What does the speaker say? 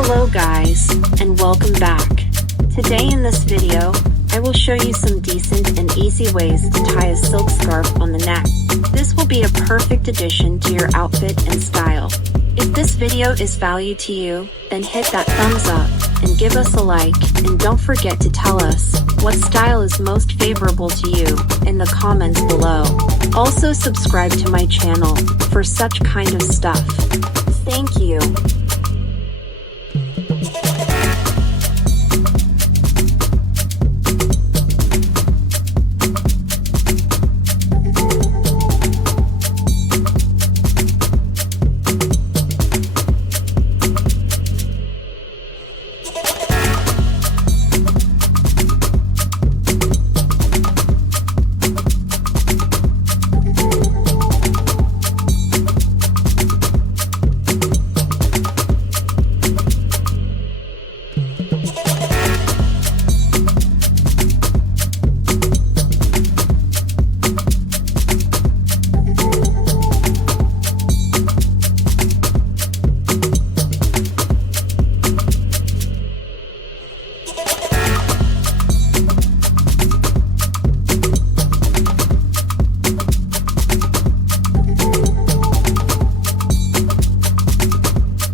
Hello guys, and welcome back. Today in this video, I will show you some decent and easy ways to tie a silk scarf on the neck. This will be a perfect addition to your outfit and style. If this video is value to you, then hit that thumbs up and give us a like, and don't forget to tell us what style is most favorable to you in the comments below. Also subscribe to my channel for such kind of stuff. Thank you.